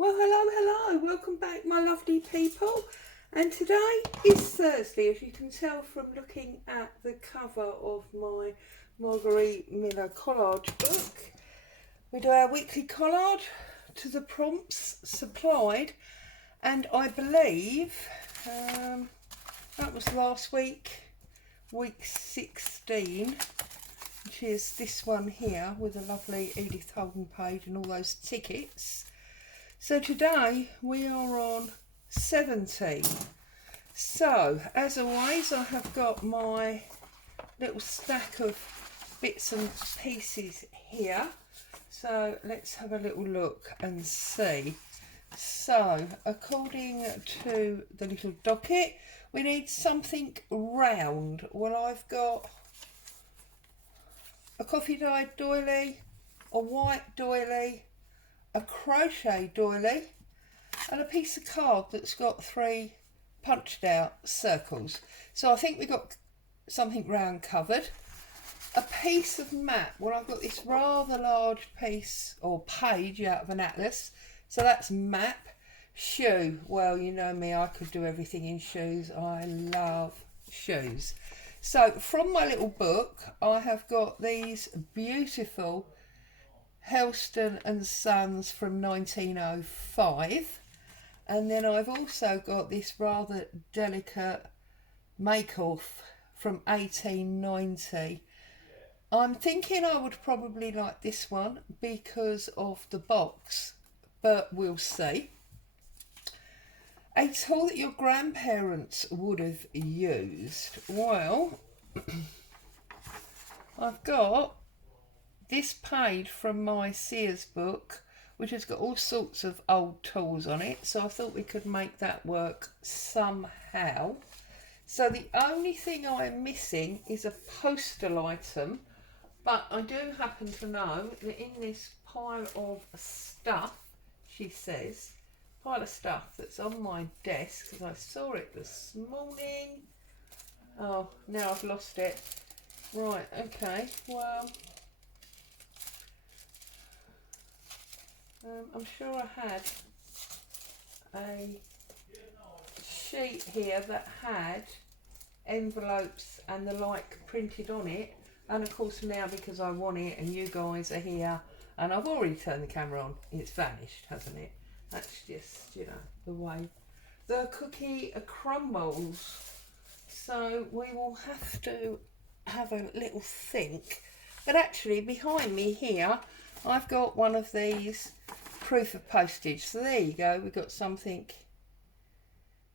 Well, hello, welcome back, my lovely people. And today is Thursday, as you can tell from looking at the cover of my Marguerite Miller collage book. We do our weekly collage to the prompts supplied, and I believe that was last week, week 16, which is this one here with a lovely Edith Holden page and all those tickets. So today we are on 17. So as always, I have got my little stack of bits and pieces here. So let's have a little look and see. So according to the little docket, we need something round. Well, I've got a coffee dyed doily, a white doily, a crochet doily, and a piece of card that's got 3 punched out circles. So I think we got something round covered. A piece of map. Well, I've got this rather large piece or page out of an atlas, so that's map. Shoe. Well, you know me, I could do everything in shoes. I love shoes. So from my little book, I have got these beautiful Helston and Sons from 1905, and then I've also got this rather delicate make-off from 1890. I'm thinking I would probably like this one because of the box, but we'll see. A tool that your grandparents would have used. Well, I've got this page from my Sears book, which has got all sorts of old tools on it, so I thought we could make that work somehow. So the only thing I'm missing is a postal item, but I do happen to know that in this pile of stuff, she says, pile of stuff that's on my desk, because I saw it this morning. Oh, now I've lost it. Right, okay, well, I'm sure I had a sheet here that had envelopes and the like printed on it, and of course now because I want it and you guys are here and I've already turned the camera on, it's vanished, hasn't it? That's just, you know, the way the cookie crumbles. So we will have to have a little think. But actually behind me here I've got one of these proof of postage. So there you go, we've got something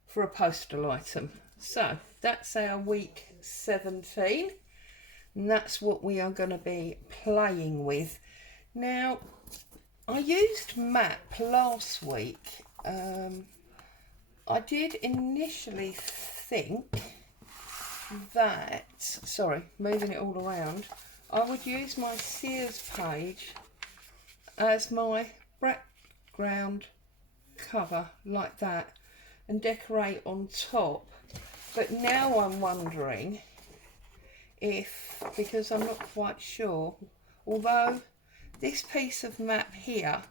for a postal item. So that's our week 17. And that's what we are going to be playing with. Now, I used map last week. I did initially think that, sorry, moving it all around, I would use my Sears page as my background cover like that and decorate on top. But now I'm wondering if, because I'm not quite sure, although this piece of map here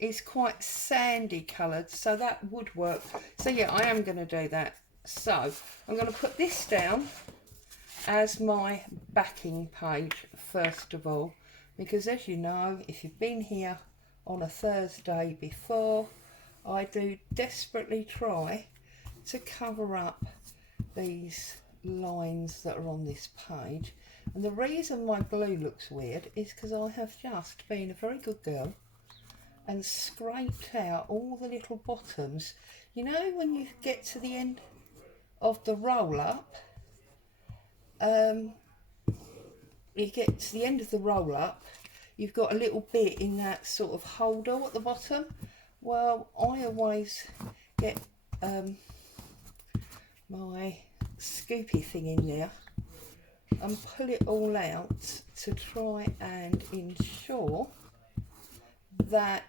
is quite sandy coloured, so that would work. So yeah, I am going to do that. So I'm going to put this down as my backing page first of all, because as you know, if you've been here on a Thursday before, I do desperately try to cover up these lines that are on this page. And the reason my glue looks weird is because I have just been a very good girl and scraped out all the little bottoms. You know when you get to the end of the roll up, you get to the end of the roll up, you've got a little bit in that sort of holder at the bottom. Well, I always get my scoopy thing in there and pull it all out to try and ensure that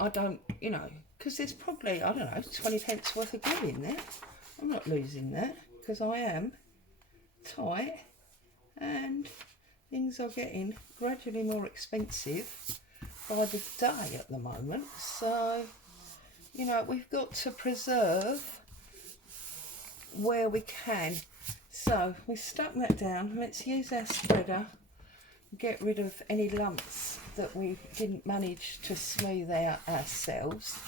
I don't, you know, because there's probably, I don't know, 20 pence worth of glue in there. I'm not losing that because I am tight and things are getting gradually more expensive by the day at the moment. So, you know, we've got to preserve where we can. So we stuck that down. Let's use our spreader, get rid of any lumps that we didn't manage to smooth out ourselves,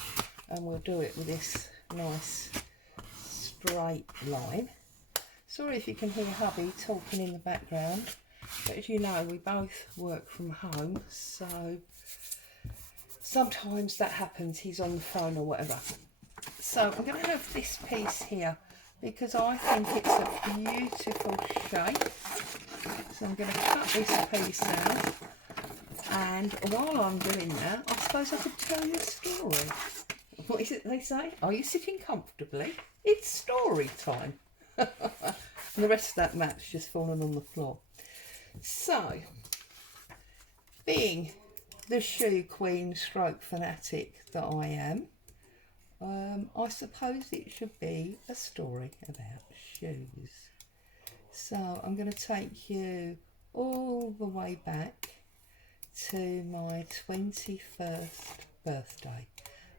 and we'll do it with this nice straight line. Sorry if you can hear hubby talking in the background, but as you know, we both work from home, so sometimes that happens, he's on the phone or whatever. So I'm going to have this piece here because I think it's a beautiful shape. So I'm going to cut this piece out, and while I'm doing that, I suppose I could tell you a story. What is it they say? Are you sitting comfortably? It's story time. And the rest of that map's just fallen on the floor. So, being the shoe queen stroke fanatic that I am, I suppose it should be a story about shoes. So I'm going to take you all the way back to my 21st birthday.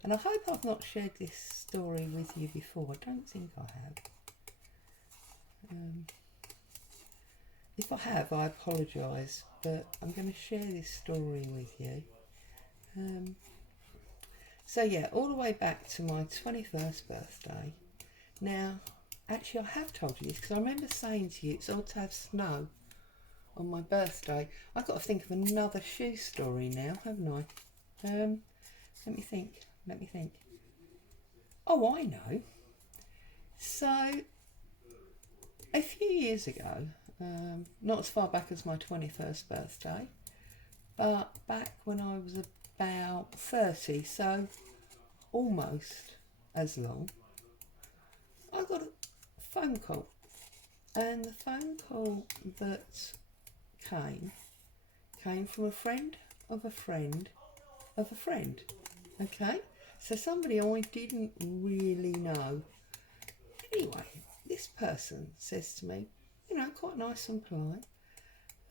And I hope I've not shared this story with you before. I don't think I have. If I have, I apologise, but I'm going to share this story with you. So yeah, all the way back to my 21st birthday. Now, actually I have told you this because I remember saying to you it's odd to have snow on my birthday. I've got to think of another shoe story now, haven't I? Let me think. Oh, I know. So, a few years ago, not as far back as my 21st birthday, but back when I was about 30, so almost as long, I got a phone call. And the phone call that came from a friend of a friend of a friend. Okay? So somebody I didn't really know. Anyway, this person says to me, you know, quite nice and polite,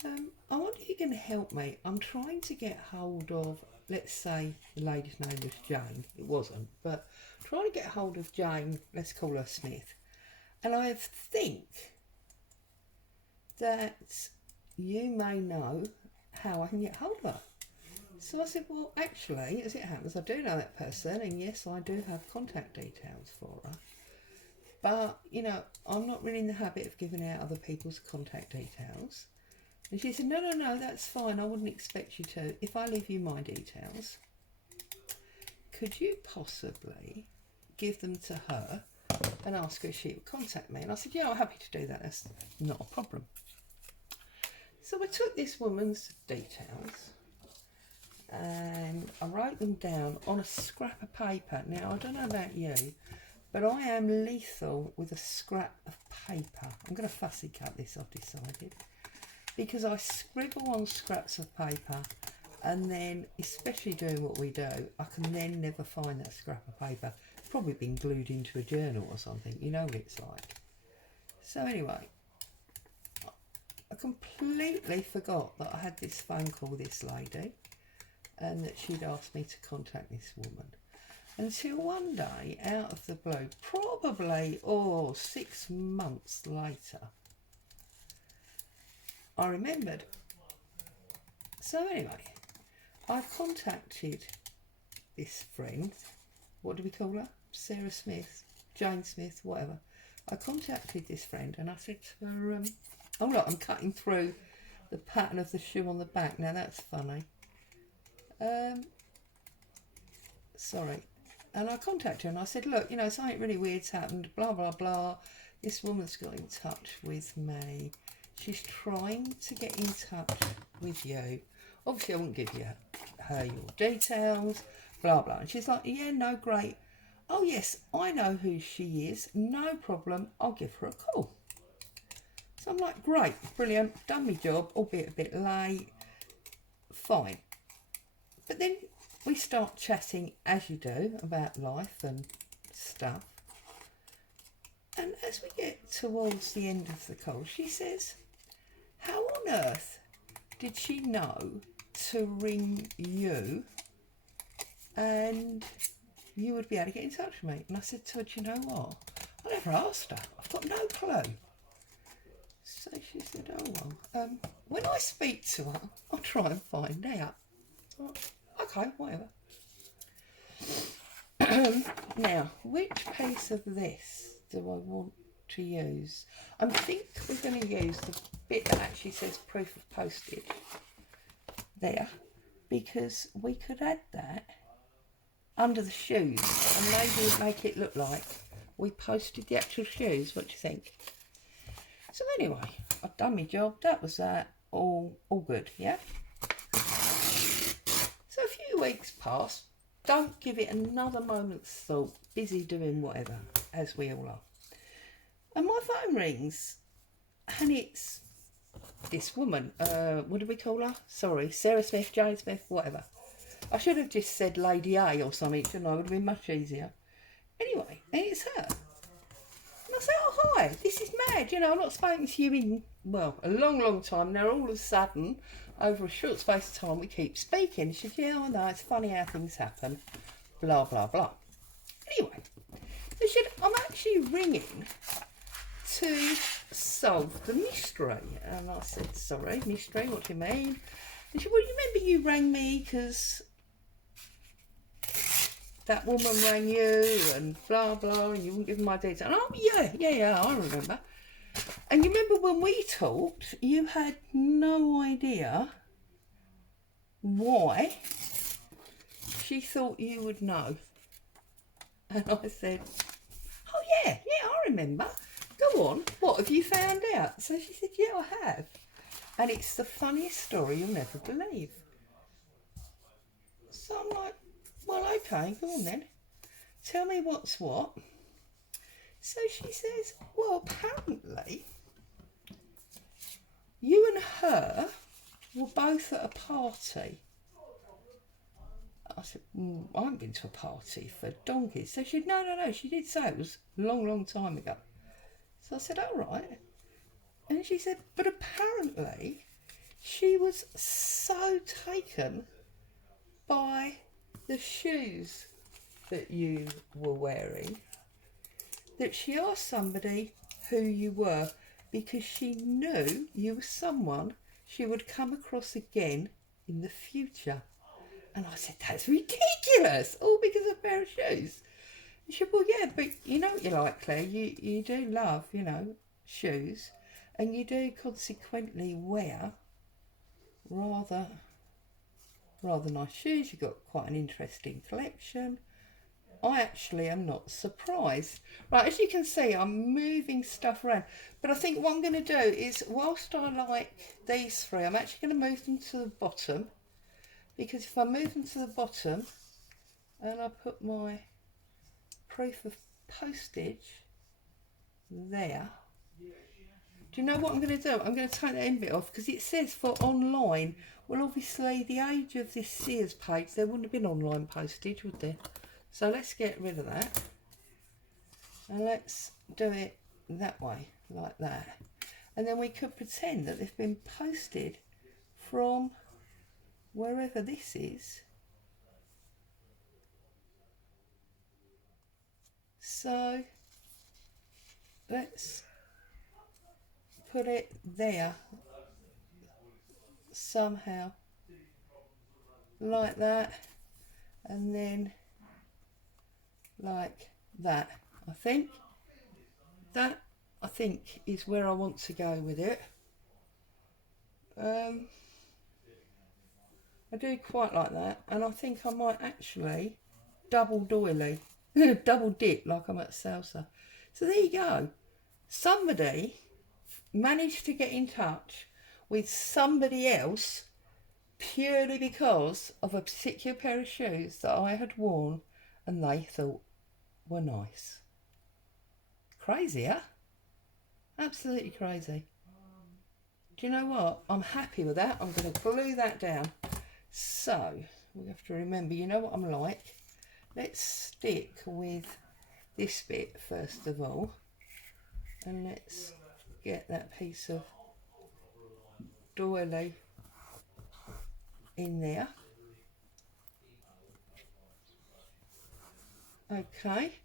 I wonder if you can help me. I'm trying to get hold of, let's say the lady's name was Jane. It wasn't, but trying to get hold of Jane, let's call her Smith. And I think that you may know how I can get hold of her. So I said, well, actually, as it happens, I do know that person, and yes, I do have contact details for her. But, you know, I'm not really in the habit of giving out other people's contact details. And she said, no, that's fine. I wouldn't expect you to. If I leave you my details, could you possibly give them to her and ask her if she would contact me? And I said, yeah, I'm happy to do that. That's not a problem. So I took this woman's details and I wrote them down on a scrap of paper. Now, I don't know about you, but I am lethal with a scrap of paper. I'm going to fussy cut this, I've decided, because I scribble on scraps of paper, and then, especially doing what we do, I can then never find that scrap of paper. It's probably been glued into a journal or something. You know what it's like. So anyway, I completely forgot that I had this phone call with this lady and that she'd asked me to contact this woman. Until one day, out of the blue, probably 6 months later, I remembered. So anyway, I contacted this friend. What do we call her? Sarah Smith, Jane Smith, whatever. I contacted this friend and I said to her, oh look, I'm cutting through the pattern of the shoe on the back. Now that's funny. Sorry. And I contacted her and I said, look, you know, something really weird's happened, blah, blah, blah. This woman's got in touch with me. She's trying to get in touch with you. Obviously, I wouldn't give her your details, blah, blah. And she's like, yeah, no, great. Oh, yes, I know who she is. No problem. I'll give her a call. So I'm like, great, brilliant, done my job, albeit a bit late. Fine. But then we start chatting, as you do, about life and stuff. And as we get towards the end of the call, she says, how on earth did she know to ring you and you would be able to get in touch with me? And I said to her, do you know what? I never asked her. I've got no clue. So she said, oh well, when I speak to her, I'll try and find out. Oh, okay, whatever. Now, which piece of this do I want to use? I think we're going to use the bit that actually says proof of postage there, because we could add that under the shoes and maybe make it look like we posted the actual shoes. What do you think? So anyway, I've done my job. That was that. All good, yeah? So a few weeks passed. Don't give it another moment's thought. Busy doing whatever, as we all are. And my phone rings, and it's this woman. What do we call her? Sorry, Sarah Smith, Jane Smith, whatever. I should have just said Lady A or something, shouldn't I? It would have been much easier. Anyway, and it's her. And I say, oh, hi, this is mad. You know, I've not spoken to you in, well, a long time. Now, all of a sudden, over a short space of time, we keep speaking. She said, yeah, I know, it's funny how things happen. Blah, blah, blah. Anyway, she said, I'm actually ringing to solve the mystery. And I said, sorry, mystery, what do you mean? And she said, well, you remember you rang me because that woman rang you and blah, blah, and you wouldn't give me my details. And, oh, yeah, I remember. And you remember when we talked, you had no idea why she thought you would know. And I said, oh, yeah, I remember. Go on, what have you found out? So she said, yeah, I have. And it's the funniest story you'll never believe. So I'm like, well, okay, go on then. Tell me what's what. So she says, well, apparently you and her were both at a party. I said, I haven't been to a party for donkeys. So she said, no, she did say it was a long time ago. So I said, all right. And she said, but apparently she was so taken by the shoes that you were wearing that she asked somebody who you were because she knew you were someone she would come across again in the future. And I said, that's ridiculous, all because of a pair of shoes. And she said, well, yeah, but you know what you're like, Claire, you do love, you know, shoes, and you do consequently wear rather nice shoes. You've got quite an interesting collection. I actually am not surprised. Right, as you can see, I'm moving stuff around. But I think what I'm going to do is, whilst I like these three, I'm actually going to move them to the bottom. Because if I move them to the bottom, and I put my proof of postage there, do you know what I'm going to do? I'm going to take that end bit off because it says for online. Well, obviously, the age of this Sears page, there wouldn't have been online postage, would there? So let's get rid of that. And let's do it that way, like that. And then we could pretend that they've been posted from wherever this is. So let's put it there somehow, like that, and then like that. I think that is where I want to go with it. I do quite like that, and I think I might actually double doily, double dip like I'm at salsa. So there you go. Somebody managed to get in touch with somebody else purely because of a particular pair of shoes that I had worn and they thought were nice. Crazy, huh? Absolutely crazy. Do you know what? I'm happy with that. I'm going to glue that down. So, we have to remember, you know what I'm like. Let's stick with this bit first of all. And let's get that piece of doily in there. Okay,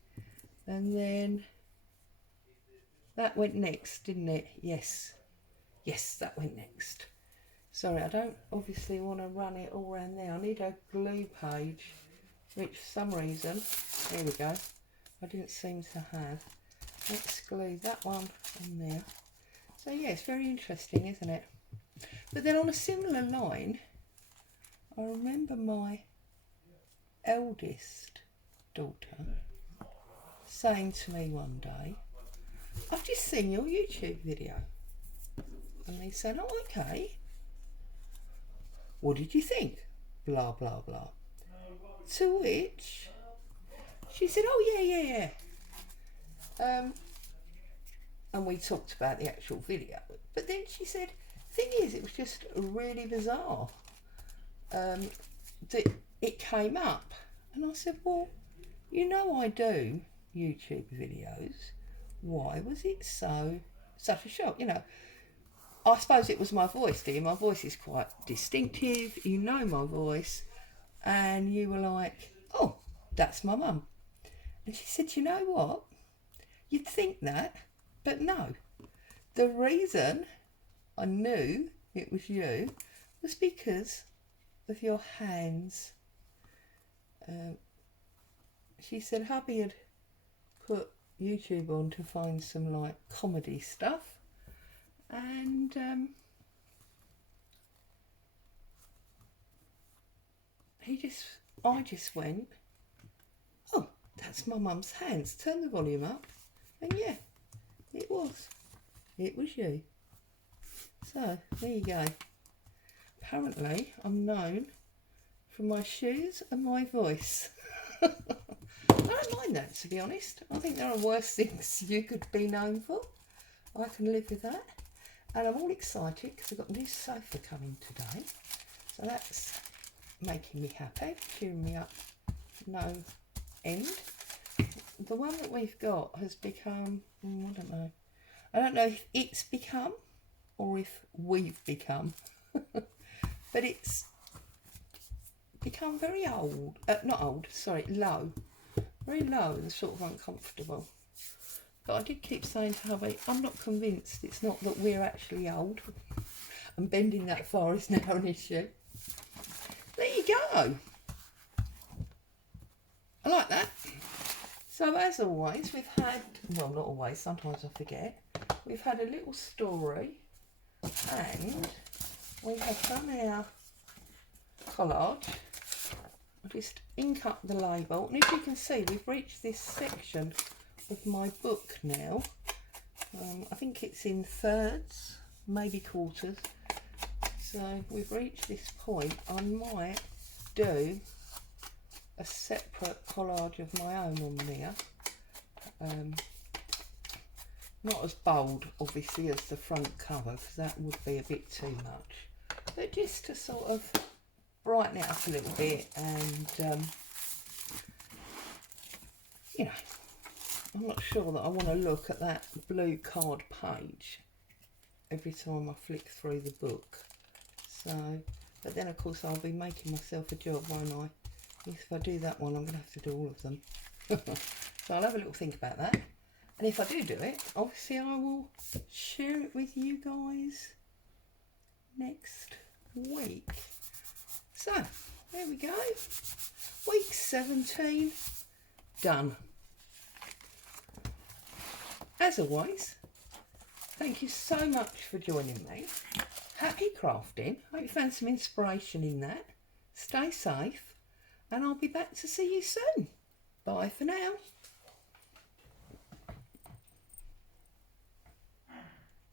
and then that went next, didn't it? Yes, that went next. Sorry, I don't obviously want to run it all around there. I need a glue page, which for some reason, there we go, I didn't seem to have. Let's glue that one on there. So yeah, it's very interesting, isn't it? But then on a similar line, I remember my eldest daughter saying to me one day, I've just seen your YouTube video. And they said, oh, okay. What did you think? Blah, blah, blah. To which she said, oh, yeah. And we talked about the actual video. But then she said, thing is, it was just really bizarre that it came up. And I said, well, you know I do YouTube videos. Why was it such a shock? You know, I suppose it was my voice, dear. My voice is quite distinctive. You know my voice. And you were like, oh, that's my mum. And she said, you know what? You'd think that, but no. The reason I knew it was you was because of your hands. She said hubby had put YouTube on to find some like comedy stuff, and I just went, oh, that's my mum's hands. Turn the volume up, and yeah, it was you. So there you go. Apparently I'm known for my shoes and my voice. I don't mind that, to be honest. I think there are worse things you could be known for. I can live with that. And I'm all excited because I've got a new sofa coming today. So that's making me happy, cheering me up no end. The one that we've got has become, I don't know. I don't know if it's become or if we've become. But it's become very old. Low. Very low and sort of uncomfortable. But I did keep saying to hubby, I'm not convinced it's not that we're actually old. And bending that far is now an issue. There you go. I like that. So as always, we've had, well, not always, sometimes I forget, we've had a little story and we have done our collage. I'll just ink up the label, and as you can see, we've reached this section of my book now. I think it's in thirds, maybe quarters. So we've reached this point. I might do a separate collage of my own on there. Not as bold, obviously, as the front cover, because that would be a bit too much. But just to sort of brighten it up a little bit, and you know, I'm not sure that I want to look at that blue card page every time I flick through the book. So, but then of course I'll be making myself a job, won't I? If I do that one, I'm going to have to do all of them. So I'll have a little think about that. And if I do it, obviously I will share it with you guys next week. So, there we go. Week 17, done. As always, thank you so much for joining me. Happy crafting. Hope you found some inspiration in that. Stay safe, and I'll be back to see you soon. Bye for now.